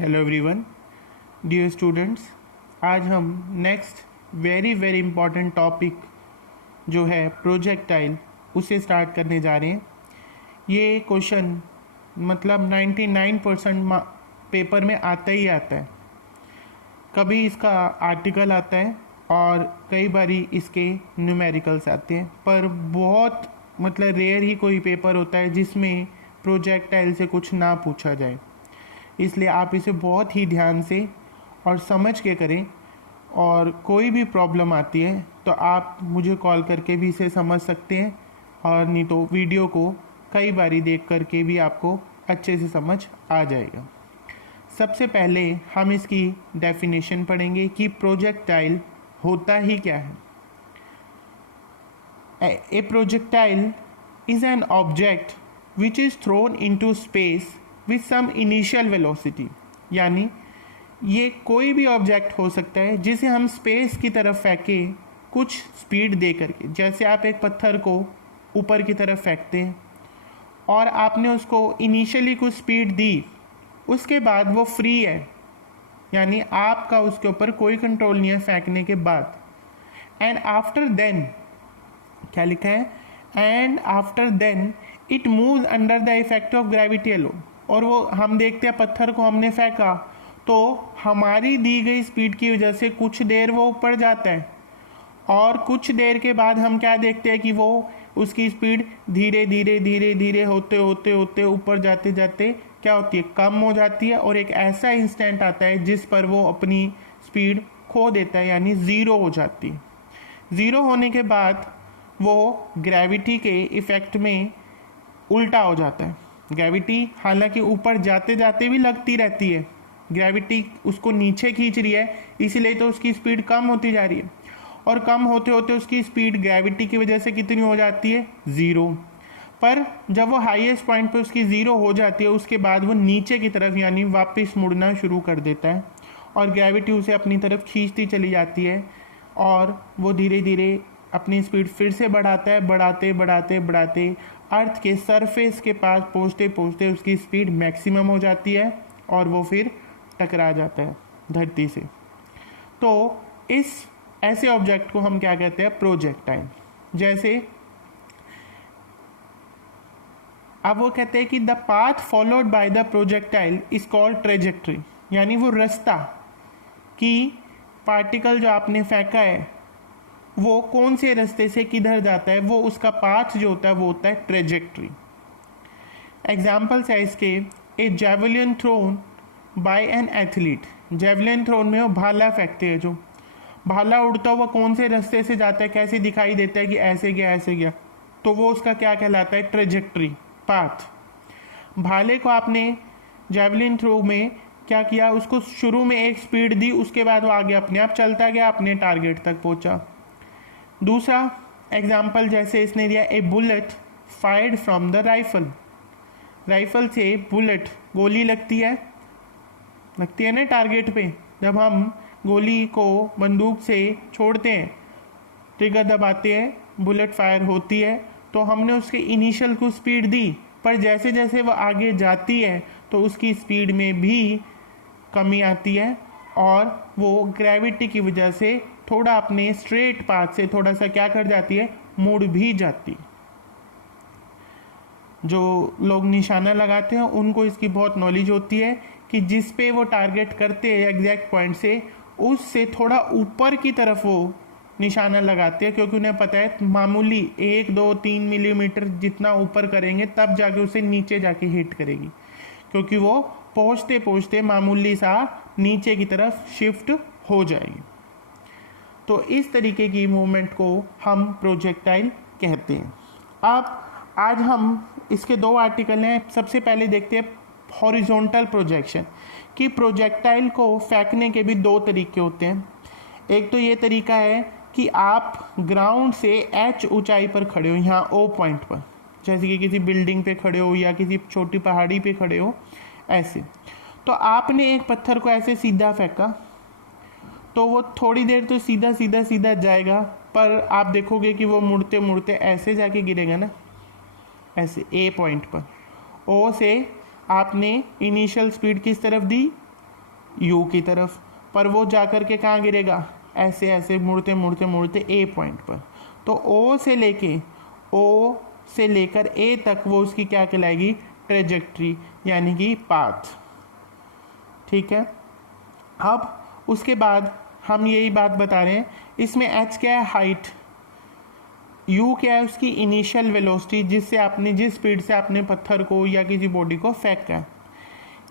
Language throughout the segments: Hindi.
Hello everyone, dear students. आज हम नेक्स्ट वेरी इम्पॉर्टेंट टॉपिक जो है प्रोजेक्टाइल उसे स्टार्ट करने जा रहे हैं। ये क्वेश्चन मतलब 99% पेपर में आता ही आता है। कभी इसका आर्टिकल आता है और कई बारी इसके न्यूमेरिकल्स आते हैं, पर बहुत मतलब रेयर ही कोई पेपर होता है जिसमें प्रोजेक्टाइल से कुछ ना पूछा जाए। इसलिए आप इसे बहुत ही ध्यान से और समझ के करें, और कोई भी प्रॉब्लम आती है तो आप मुझे कॉल करके भी इसे समझ सकते हैं, और नहीं तो वीडियो को कई बारी देख करके भी आपको अच्छे से समझ आ जाएगा। सबसे पहले हम इसकी डेफिनेशन पढ़ेंगे कि प्रोजेक्टाइल होता ही क्या है। A projectile is an object which is thrown into space with some initial velocity. यानी ये कोई भी ऑब्जेक्ट हो सकता है जिसे हम स्पेस की तरफ फेंके कुछ स्पीड दे करके। जैसे आप एक पत्थर को ऊपर की तरफ फेंकते हैं और आपने उसको इनिशियली कुछ स्पीड दी, उसके बाद वो फ्री है, यानी आपका उसके ऊपर कोई कंट्रोल नहीं है फेंकने के बाद। एंड आफ्टर देन क्या लिखा है, and after then it moves under the effect of gravity alone. और वो हम देखते हैं पत्थर को हमने फेंका तो हमारी दी गई स्पीड की वजह से कुछ देर वो ऊपर जाता है, और कुछ देर के बाद हम क्या देखते हैं कि वो उसकी स्पीड धीरे धीरे होते होते ऊपर जाते जाते क्या होती है, कम हो जाती है, और एक ऐसा इंस्टेंट आता है जिस पर वो अपनी स्पीड खो देता है, यानी ज़ीरो हो जाती है। ज़ीरो होने के बाद वो ग्रेविटी के इफ़ेक्ट में उल्टा हो जाता है। ग्रेविटी हालांकि ऊपर जाते जाते भी लगती रहती है, ग्रेविटी उसको नीचे खींच रही है, इसीलिए तो उसकी स्पीड कम होती जा रही है, और कम होते होते उसकी स्पीड ग्रेविटी की वजह से कितनी हो जाती है, ज़ीरो। पर जब वो हाईएस्ट पॉइंट पे उसकी ज़ीरो हो जाती है, उसके बाद वो नीचे की तरफ यानी वापस मुड़ना शुरू कर देता है, और ग्रेविटी उसे अपनी तरफ खींचती चली जाती है, और वो धीरे धीरे अपनी स्पीड फिर से बढ़ाता है, बढ़ाते अर्थ के सरफेस के पास पहुँचते पहुँचते उसकी स्पीड मैक्सिमम हो जाती है, और वो फिर टकरा जाता है धरती से। तो इस ऐसे ऑब्जेक्ट को हम क्या कहते हैं, प्रोजेक्टाइल। जैसे अब वो कहते हैं कि the path followed by the projectile is called trajectory. यानी वो रास्ता कि पार्टिकल जो आपने फेंका है वो कौन से रास्ते से किधर जाता है, वो उसका पाथ जो होता है वो होता है ट्रेजेक्ट्री। एग्जाम्पल्स है इसके, a javelin thrown by an athlete. Javelin thrown में वो भाला फेंकते हैं, जो भाला उड़ता हुआ कौन से रास्ते से जाता है, कैसे दिखाई देता है कि ऐसे गया, तो वो उसका क्या कहलाता है, ट्रेजेक्ट्री, पाथ। भाले को आपने जेवलिन थ्रो में क्या किया, उसको शुरू में एक स्पीड दी, उसके बाद वो आगे अपने आप चलता गया, अपने टारगेट तक पहुंचा। दूसरा एग्जाम्पल जैसे इसने दिया, a bullet fired from the rifle. Rifle से बुलेट गोली लगती है ना टारगेट पे। जब हम गोली को बंदूक से छोड़ते हैं, ट्रिगर दबाते हैं, बुलेट फायर होती है, तो हमने उसके इनिशियल को स्पीड दी, पर जैसे जैसे वो आगे जाती है तो उसकी स्पीड में भी कमी आती है, और वो ग्रेविटी की वजह से थोड़ा अपने स्ट्रेट पाथ से थोड़ा सा क्या कर जाती है, मुड़ भी जाती। जो लोग निशाना लगाते हैं उनको इसकी बहुत नॉलेज होती है कि जिस पे वो टारगेट करते हैं एग्जैक्ट पॉइंट से, उससे थोड़ा ऊपर की तरफ वो निशाना लगाते हैं, क्योंकि उन्हें पता है मामूली 1, 2, 3 मिलीमीटर जितना ऊपर करेंगे तब जाके उसे नीचे जाके हिट करेगी, क्योंकि वो पहुँचते पहुँचते मामूली सा नीचे की तरफ शिफ्ट हो जाएगी। तो इस तरीके की मूवमेंट को हम प्रोजेक्टाइल कहते हैं। अब आज हम इसके दो आर्टिकल हैं। सबसे पहले देखते हैं हॉरिजॉन्टल प्रोजेक्शन, कि प्रोजेक्टाइल को फेंकने के भी दो तरीके होते हैं। एक तो ये तरीका है कि आप ग्राउंड से h ऊंचाई पर खड़े हो, यहाँ O पॉइंट पर, जैसे कि किसी बिल्डिंग पे खड़े हो या किसी छोटी पहाड़ी पे खड़े हो, ऐसे। तो आपने एक पत्थर को ऐसे सीधा फेंका तो वो थोड़ी देर तो सीधा जाएगा, पर आप देखोगे कि वो मुड़ते मुड़ते ऐसे जाके गिरेगा ना, ऐसे ए पॉइंट पर। ओ से आपने इनिशियल स्पीड किस तरफ दी, यू की तरफ, पर वो जाकर के कहाँ गिरेगा, ऐसे ऐसे मुड़ते मुड़ते मुड़ते ए पॉइंट पर। तो ओ से लेकर ए तक वो उसकी क्या कहलाएगी, ट्रेजेक्ट्री यानी कि पाथ। ठीक है, अब उसके बाद हम यही बात बता रहे हैं, इसमें एच क्या है, हाइट, यू क्या है, उसकी इनिशियल वेलोसिटी, जिस स्पीड से आपने पत्थर को या किसी बॉडी को फेंका है।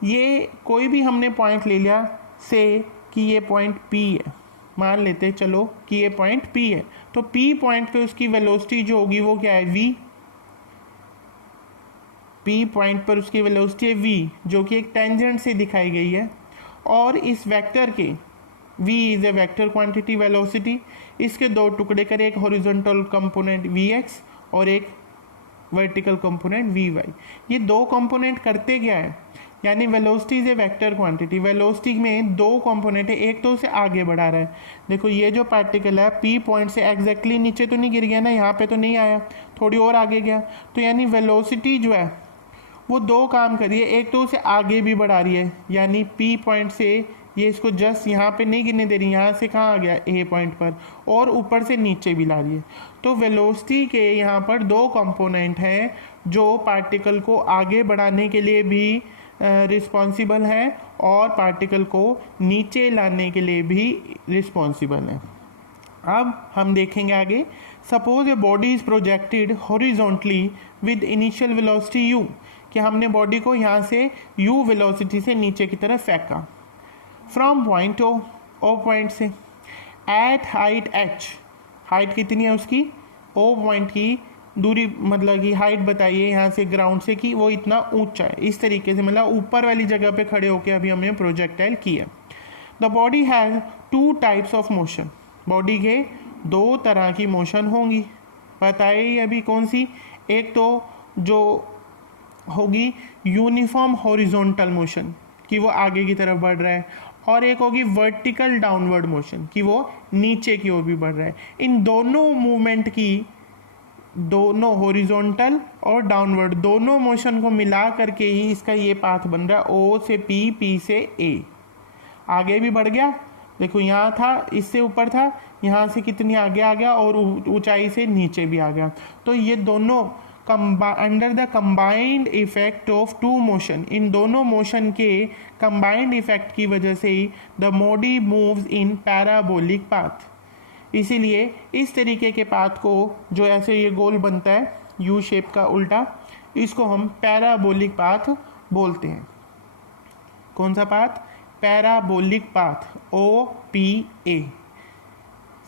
ये कोई भी हमने पॉइंट ले लिया से कि ये पॉइंट पी है, मान लेते चलो कि ये पॉइंट पी है, तो पी पॉइंट पे उसकी वेलोसिटी जो होगी वो क्या है, वी। पी पॉइंट पर उसकी वेलोसिटी है वी, जो कि एक टेंजेंट से दिखाई गई है। और इस वेक्टर के v is a vector quantity velocity, इसके दो टुकड़े करें, एक हॉरिजॉन्टल कंपोनेंट vx और एक वर्टिकल कंपोनेंट vy। ये दो कंपोनेंट करते क्या है, यानी velocity is a vector quantity, velocity में दो कंपोनेंट है, एक तो उसे आगे बढ़ा रहा है। देखो ये जो पार्टिकल है p पॉइंट से एग्जैक्टली नीचे तो नहीं गिर गया ना, यहाँ पे तो नहीं आया, थोड़ी और आगे गया, तो यानी वेलोसिटी जो है वो दो काम करिए, एक तो उसे आगे भी बढ़ा रही है, यानी P पॉइंट से ये इसको जस्ट यहाँ पे नहीं गिरने दे रही, यहाँ से कहाँ आ गया, A पॉइंट पर, और ऊपर से नीचे भी ला रही है। तो वेलोसिटी के यहाँ पर दो कंपोनेंट हैं जो पार्टिकल को आगे बढ़ाने के लिए भी रिस्पॉन्सिबल हैं और पार्टिकल को नीचे लाने के लिए भी रिस्पॉन्सिबल हैं। अब हम देखेंगे आगे, suppose a body is projected horizontally with initial velocity u, कि हमने बॉडी को यहाँ से u वेलोसिटी से नीचे की तरफ फेंका, फ्रॉम पॉइंट ओ पॉइंट से, एट हाइट h, हाइट कितनी है उसकी, o पॉइंट की दूरी, मतलब कि हाइट बताइए यहाँ से ग्राउंड से कि वो इतना ऊंचा है, इस तरीके से, मतलब ऊपर वाली जगह पे खड़े होकर अभी हमने प्रोजेक्टाइल किया। The body has two types of motion, body के दो तरह की मोशन होंगी, बताइए अभी कौन सी, एक तो जो होगी यूनिफॉर्म हॉरिजॉन्टल मोशन कि वो आगे की तरफ बढ़ रहा है, और एक होगी वर्टिकल डाउनवर्ड मोशन कि वो नीचे की ओर भी बढ़ रहा है। इन दोनों मूवमेंट की, दोनों हॉरिजॉन्टल और डाउनवर्ड दोनों मोशन को मिला करके ही इसका ये पाथ बन रहा है, ओ से पी, पी से ए, आगे भी बढ़ गया, देखो यहाँ था, इससे ऊपर था, यहाँ से कितनी आगे आ गया और ऊंचाई से नीचे भी आ गया। तो ये दोनों under the combined effect of two motion, इन दोनों मोशन के कंबाइंड इफेक्ट की वजह से ही the body moves in parabolic path. इसीलिए इस तरीके के पाथ को, जो ऐसे ये गोल बनता है यू शेप का उल्टा, इसको हम पैराबोलिक पाथ बोलते हैं। कौन सा पाथ, पैराबोलिक पाथ, OPA।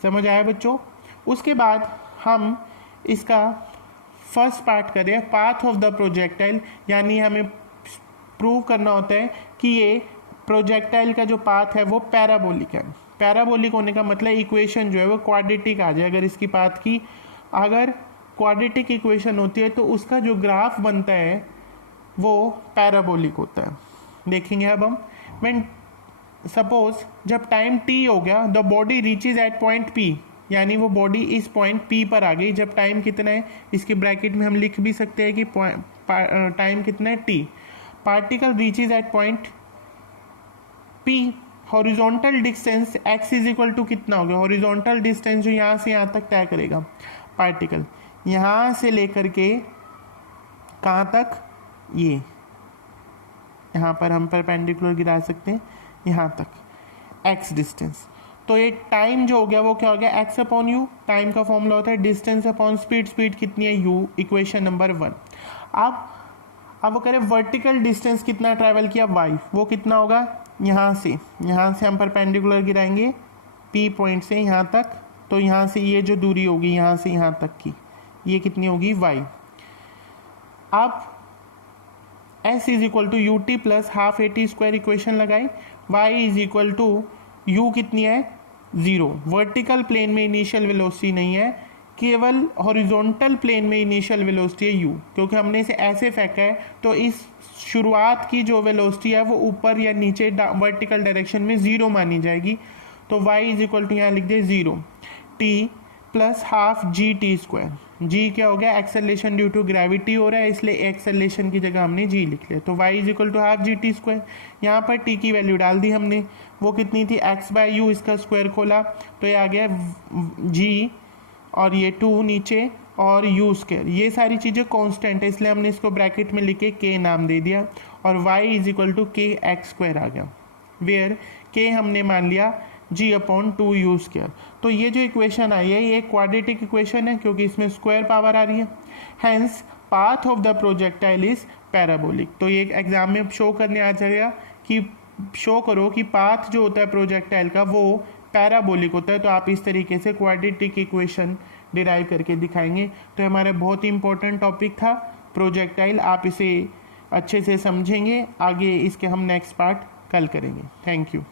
समझ आया बच्चों। उसके बाद हम इसका फर्स्ट पार्ट करें, पाथ ऑफ द प्रोजेक्टाइल, यानी हमें प्रूव करना होता है कि ये प्रोजेक्टाइल का जो पाथ है वो पैराबोलिक है। पैराबोलिक होने का मतलब इक्वेशन जो है वो क्वाड्रेटिक आ जाए। अगर इसकी पाथ की अगर क्वाड्रेटिक इक्वेशन होती है तो उसका जो ग्राफ बनता है वो पैराबोलिक होता है। देखेंगे अब हम, व्हेन सपोज जब टाइम t हो गया, the body reaches at point P, यानी वो बॉडी इस पॉइंट P पर आ गई। जब टाइम कितना है, इसके ब्रैकेट में हम लिख भी सकते हैं कि टाइम कितना है, t। Particle reaches at point P, horizontal distance x is equal to कितना हो गया, हॉरिजॉन्टल डिस्टेंस जो यहाँ से यहाँ तक तय करेगा पार्टिकल, यहाँ से लेकर के कहाँ तक, ये यहाँ पर हम परपेंडिकुलर गिरा सकते हैं यहाँ तक x डिस्टेंस। तो ये टाइम जो हो गया वो क्या हो गया, x अपॉन यू, टाइम का फॉर्मूला होता है डिस्टेंस अपॉन स्पीड, स्पीड कितनी है u, इक्वेशन नंबर 1। अब वो करें वर्टिकल डिस्टेंस कितना ट्रैवल किया y, वो कितना होगा, यहाँ से हम परपेंडिकुलर गिराएंगे P पॉइंट से यहाँ तक, तो यहाँ से ये जो दूरी होगी यहाँ से यहाँ तक की, ये कितनी होगी y। अब s is equal to u t plus half AT square equation लगाई, y is equal to u कितनी है 0। वर्टिकल प्लेन में इनिशियल वेलोसिटी नहीं है, केवल हॉरिजॉन्टल प्लेन में इनिशियल वेलोसिटी है u, क्योंकि हमने इसे ऐसे फेंका है तो इस शुरुआत की जो वेलोसिटी है वो ऊपर या नीचे वर्टिकल डायरेक्शन में 0 मानी जाएगी। तो y इज इक्वल टू यहाँ लिख दे 0, t plus half g t square. जी क्या हो गया, एक्सेलरेशन ड्यू टू ग्रेविटी हो रहा है, इसलिए एक्सेलरेशन की जगह हमने जी लिख लिया। तो y is equal to half g t square. यहाँ पर t की वैल्यू डाल दी हमने, वो कितनी थी, x बाय यू, इसका स्क्वायर खोला तो ये आ गया g, और ये 2 नीचे और u स्क्वायर। ये सारी चीज़ें कांस्टेंट है, इसलिए हमने इसको ब्रैकेट में लिख के k नाम दे दिया, और y इज इक्वल टू के एक्स स्क्वायर आ गया, वेयर k हमने मान लिया g अपॉन 2 यू स्क्वायर। तो ये जो इक्वेशन आई है ये एक क्वाड्रेटिक इक्वेशन है, क्योंकि इसमें स्क्वायर पावर आ रही है। Hence path of the projectile is parabolic. तो ये एग्जाम में शो करने आ जाएगा कि शो करो कि पाथ जो होता है प्रोजेक्टाइल का वो पैराबोलिक होता है। तो आप इस तरीके से क्वाड्रेटिक इक्वेशन डिराइव करके दिखाएंगे। तो हमारा बहुत ही इंपॉर्टेंट टॉपिक था प्रोजेक्टाइल, आप इसे अच्छे से समझेंगे। आगे इसके हम नेक्स्ट पार्ट कल करेंगे। Thank you.